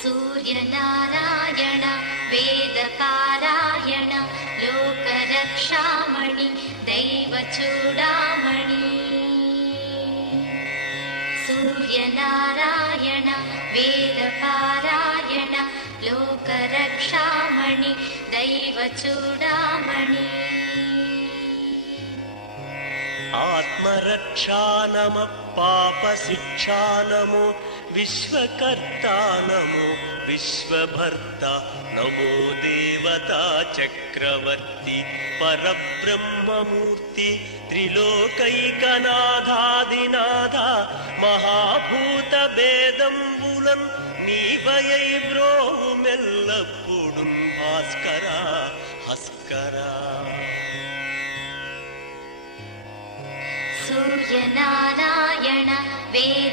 सूर्यनारायण वेदपारायण लोकरक्षामणि दैवचूडामणि सूर्यनारायण वेदपारायण लोकरक्षामणि दैवचूडामणि आत्मरक्षा नमः पापशिक्षा नमो विश्वकर्ता नमो विश्वभर्ता नमो देवता चक्रवर्ती परब्रह्ममूर्ति त्रिलोकैकनाथादिनाथा महाभूतभेदम्बुलं नीवयै ब्रोहुमेल्लप्पुडुं भास्करा हस्करा सूर्यनारायण वेद